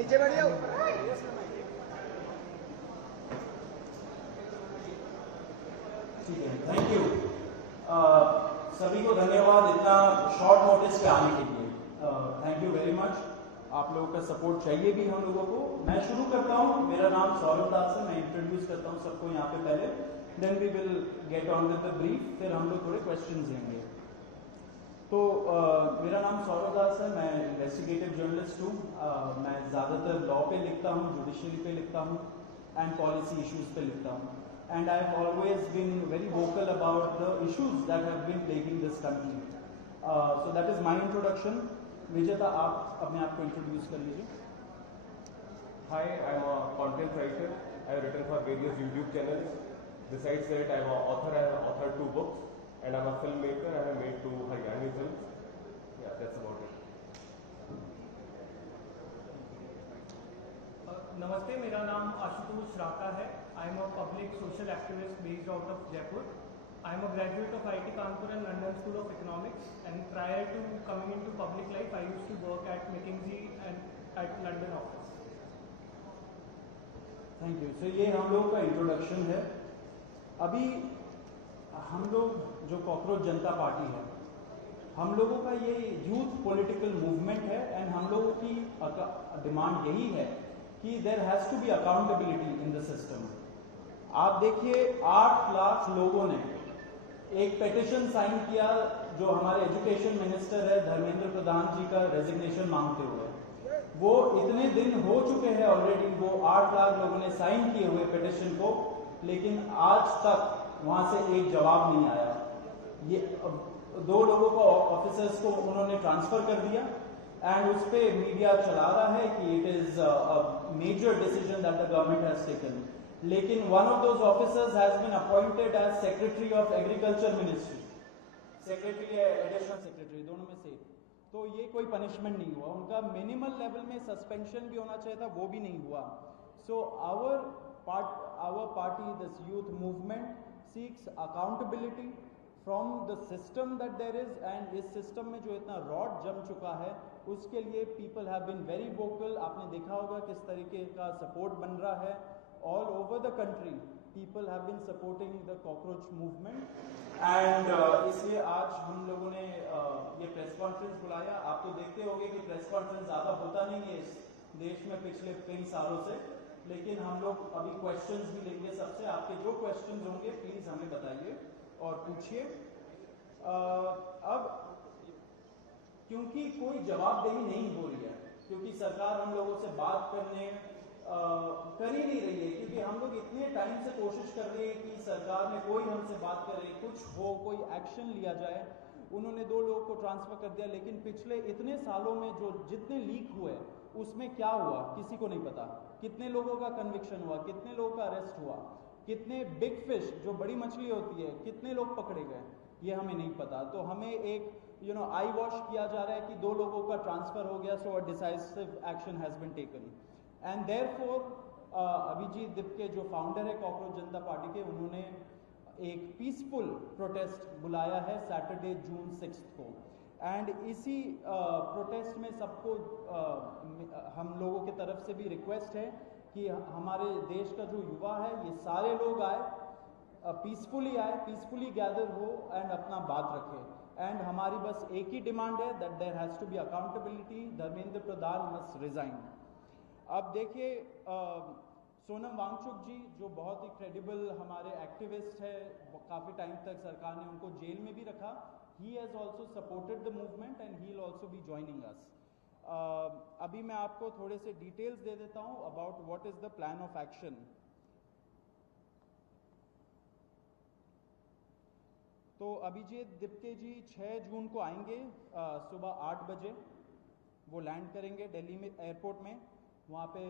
नीचे बैठ जाओ। ठीक है, थैंक यू। सभी को धन्यवाद इतना शॉर्ट नोटिस पे आने के लिए। Thank you very much. आप लोगों का सपोर्ट चाहिए भी हम लोगों को। मैं शुरू करता हूँ। मेरा नाम सौरभ दास है। मैं इंट्रोड्यूस करता हूँ सबको यहाँ पे पहले, then we will get on with the brief, फिर हम लोग थोड़े क्वेश्चंस लेंगे। तो मेरा नाम सौरभ दास है। मैं इन्वेस्टिगेटिव जर्नलिस्ट हूँ। मैं ज़्यादातर लॉ पे लिखता हूँ, जुडिशरी पे लिखता हूँ एंड पॉलिसी इश्यूज पे लिखता हूँ। And I have always been very vocal about the issues that have been plaguing this country. So that is my introduction. Vijeta, आप अपने आप को इंट्रोड्यूस कर लीजिए। Hi, I'm a content writer. I have written for various YouTube channels. Besides that, I'm an author. I have authored 2 books, and I'm a filmmaker. I have made 2 Haryani films. Yeah, that's about it. नमस्ते, मेरा नाम आशुतोष राका है। I am a public social activist based out of Jaipur. I am a graduate of IIT Kanpur and London School of Economics, and prior to coming into public life I used to work at McKinsey and at London office. Thank you. सो ये हम लोग का introduction है। अभी हम लोग जो कॉकरोच जनता पार्टी है, हम लोगों का ये यूथ पॉलिटिकल मूवमेंट है एंड हम लोगों की डिमांड यही है कि there has to be accountability in the system. आप देखिए 8 लाख लोगों ने एक पेटिशन साइन किया जो हमारे एजुकेशन मिनिस्टर है धर्मेंद्र प्रधान जी का रेजिग्नेशन मांगते हुए। वो इतने दिन हो चुके हैं ऑलरेडी, वो 8 लाख लोगों ने साइन किए हुए पिटिशन को, लेकिन आज तक वहां से एक जवाब नहीं आया। ये 2 लोगों को ऑफिसर्स को उन्होंने ट्रांसफर कर दिया एंड उस पर मीडिया चला रहा है कि it is a major decision that the government has taken. लेकिन one of those officers has been appointed as secretary of agriculture ministry, secretary या एडिशनल सेक्रेटरी, दोनों में से। तो ये कोई पनिशमेंट नहीं हुआ उनका। मिनिमल लेवल में सस्पेंशन भी होना चाहिए था, वो भी नहीं हुआ। So our party, this youth movement seeks accountability from the system that there is, and इस सिस्टम में जो इतना रॉड जम चुका है उसके लिए people have been very vocal. आपने देखा होगा किस तरीके का सपोर्ट बन रहा है all over the country. People have been supporting the cockroach movement and इसलिए आज हम लोगों ने ये प्रेस कॉन्फ्रेंस बुलाया। आप तो देखते होंगे कि प्रेस कॉन्फ्रेंस ज़्यादा होता नहीं है इस देश में पिछले कई सालों से, लेकिन हम लोग अभी क्वेश्चंस भी लेंगे सबसे। आपके जो क्वेश्चंस होंगे प्लीज हमें बताइए और पूछिए। अब क्योंकि कोई जवाबदेही नहीं हो रही है, क्योंकि सरकार हम लोगों से बात करने कर ही नहीं रही है, क्योंकि हम लोग इतने टाइम से कोशिश कर रहे हैं कि सरकार में कोई हमसे बात करे, कुछ हो, कोई एक्शन लिया जाए। उन्होंने 2 लोगों को ट्रांसफर कर दिया, लेकिन पिछले इतने सालों में जो जितने लीक हुए उसमें क्या हुआ किसी को नहीं पता। कितने लोगों का कन्विक्शन हुआ, कितने लोगों का अरेस्ट हुआ, कितने बिग फिश जो बड़ी मछली होती है कितने लोग पकड़े गए, ये हमें नहीं पता। तो हमें एक आई वॉश किया जा रहा है कि 2 लोगों का ट्रांसफर हो गया, so a decisive action has been taken. And therefore Abhijit Dipke जो फाउंडर है कॉकरोच जनता पार्टी के, उन्होंने एक पीसफुल प्रोटेस्ट बुलाया है सैटरडे जून 6 को। एंड इसी प्रोटेस्ट में सबको हम लोगों की तरफ से भी रिक्वेस्ट है कि हमारे देश का जो युवा है ये सारे लोग आए, पीसफुली आए, पीसफुली गैदर हो एंड अपना बात रखे। एंड हमारी बस एक ही डिमांड है that there has to be accountability, Dharmendra Pradhan must resign. अब देखिए सोनम वांगचुक जी जो बहुत ही क्रेडिबल हमारे एक्टिविस्ट है, काफ़ी टाइम तक सरकार ने उनको जेल में भी रखा। He has also supported the movement and he will also be joining us. अभी मैं आपको थोड़े से डिटेल्स दे देता हूँ about what is the plan of action. तो अभिजीत दिपके जी 6 जून को आएंगे सुबह 8 बजे। वो लैंड करेंगे दिल्ली में एयरपोर्ट में। वहाँ पे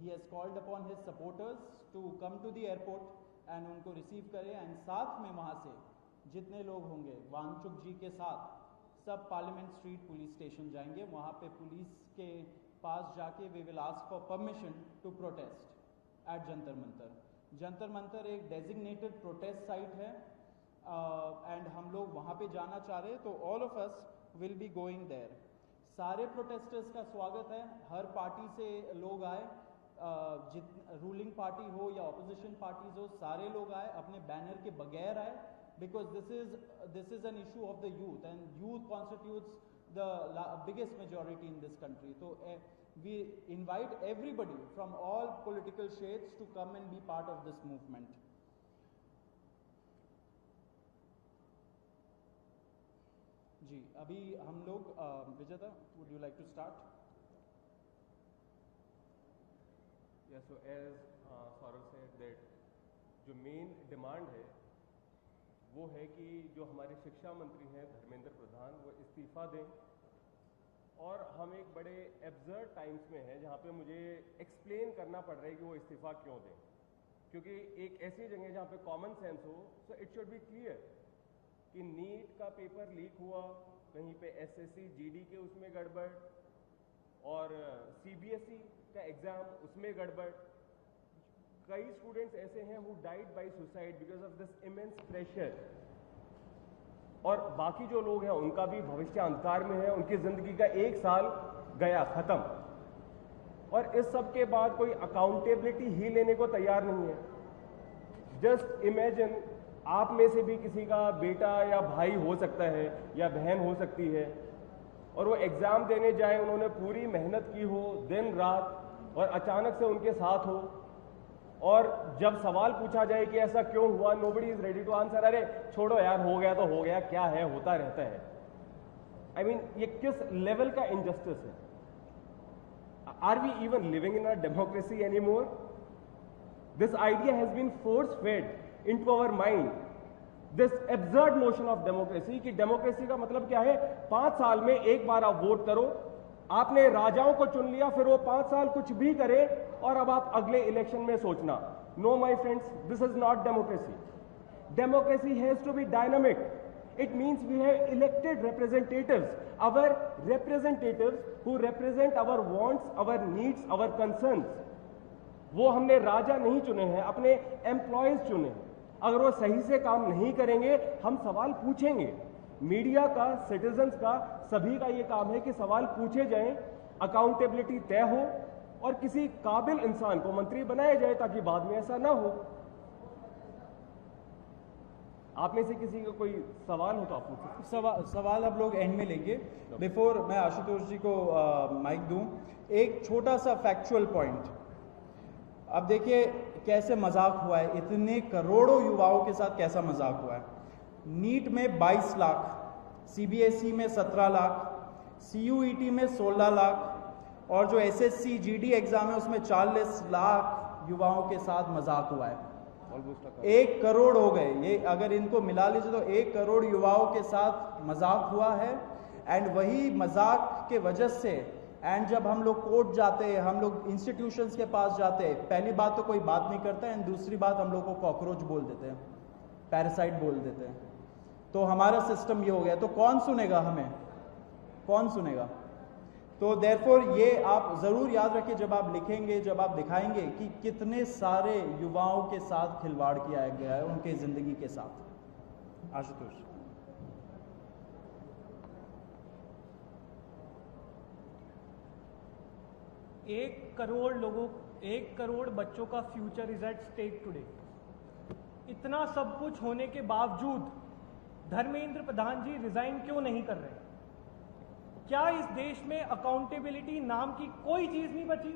he has called upon his supporters to come to the airport and उनको रिसीव करें, एंड साथ में वहाँ से जितने लोग होंगे वांगचुक जी के साथ सब पार्लियामेंट स्ट्रीट पुलिस स्टेशन जाएंगे। वहाँ पे पुलिस के पास जाके we will ask for permission to protest at Jantar Mantar. Jantar Mantar एक डेजिग्नेटेड प्रोटेस्ट साइट है एंड हम लोग वहाँ पे जाना चाह रहे हैं, तो all of us will be going there. सारे प्रोटेस्टर्स का स्वागत है, हर पार्टी से लोग आए, रूलिंग पार्टी हो या ऑपोजिशन पार्टीज हो, सारे लोग आए, अपने बैनर के बगैर आए, because this is an issue of the youth and youth constitutes the biggest majority in this country. So we invite everybody from all political shades to come and be part of this movement. जी, अभी हम लोग विजेता, would you like to start? Yeah, so as Saurav said that जो main demand है वो है कि जो हमारे शिक्षा मंत्री हैं धर्मेंद्र प्रधान वो इस्तीफा दें, और हम एक बड़े एब्सर्ड टाइम्स में हैं जहाँ पे मुझे एक्सप्लेन करना पड़ रहा है कि वो इस्तीफा क्यों दें, क्योंकि एक ऐसी जगह जहाँ पे कॉमन सेंस हो, so it should be clear कि नीट का पेपर लीक हुआ, कहीं पे एसएससी जीडी के उसमें गड़बड़, और सीबीएसई का एग्जाम उसमें गड़बड़। कई स्टूडेंट्स ऐसे हैं who died by suicide because of this immense pressure, और बाकी जो लोग हैं उनका भी भविष्य अंधकार में है, उनकी जिंदगी का एक साल गया खत्म, और इस सब के बाद कोई अकाउंटेबिलिटी ही लेने को तैयार नहीं है। जस्ट इमेजिन, आप में से भी किसी का बेटा या भाई हो सकता है या बहन हो सकती है, और वो एग्जाम देने जाए, उन्होंने पूरी मेहनत की हो दिन रात, और अचानक से उनके साथ हो, और जब सवाल पूछा जाए कि ऐसा क्यों हुआ, nobody is ready to answer. अरे छोड़ो यार, हो गया तो हो गया, क्या है, होता रहता है। आई मीन ये किस लेवल का इनजस्टिस है? Are we even living in a democracy any more? This idea has been force fed into our mind, this absurd notion of democracy, कि डेमोक्रेसी का मतलब क्या है, 5 साल में एक बार आप वोट करो, आपने राजाओं को चुन लिया, फिर वो 5 साल कुछ भी करे, और अब आप अगले इलेक्शन में सोचना। No my friends, this is not democracy. Democracy has to be dynamic. It means we have elected representatives, our representatives who represent our wants, our needs, our concerns. वो हमने राजा नहीं चुने हैं, अपने एम्प्लॉयज चुने हैं। अगर वो सही से काम नहीं करेंगे, हम सवाल पूछेंगे। मीडिया का, सिटीजन्स का, सभी का ये काम है कि सवाल पूछे जाएं, अकाउंटेबिलिटी तय हो, और किसी काबिल इंसान को मंत्री बनाया जाए ताकि बाद में ऐसा ना हो। आप में से किसी का कोई सवाल हो तो आप पूछिए। सवाल अब लोग एंड में लेंगे। बिफोर मैं आशुतोष जी को माइक दूं, एक छोटा सा फैक्चुअल पॉइंट। अब देखिए कैसे मजाक हुआ है, इतने करोड़ों युवाओं के साथ कैसा मजाक हुआ है। नीट में 22 लाख, सीबीएसई में 17 लाख, सीयूईटी में 16 लाख, और जो एसएससी जीडी एग्जाम है उसमें 40 लाख युवाओं के साथ मजाक हुआ है। 1 करोड़ हो गए ये, अगर इनको मिला लीजिए तो 1 करोड़ युवाओं के साथ मजाक हुआ है। एंड वही मजाक के वजह से, एंड जब हम लोग कोर्ट जाते हैं, हम लोग इंस्टीट्यूशंस के पास जाते हैं, पहली बात तो कोई बात नहीं करता है, एंड दूसरी बात हम लोग को कॉकरोच बोल देते हैं, पैरासाइट बोल देते हैं। तो हमारा सिस्टम ये हो गया, तो कौन सुनेगा हमें, कौन सुनेगा? तो देयरफॉर ये आप जरूर याद रखिए जब आप लिखेंगे, जब आप दिखाएंगे कि कितने सारे युवाओं के साथ खिलवाड़ किया गया है, उनके जिंदगी के साथ। आशुतोष। एक करोड़ बच्चों का future is at stake today. इतना सब कुछ होने के बावजूद धर्मेंद्र प्रधान जी रिजाइन क्यों नहीं कर रहे? क्या इस देश में अकाउंटेबिलिटी नाम की कोई चीज नहीं बची?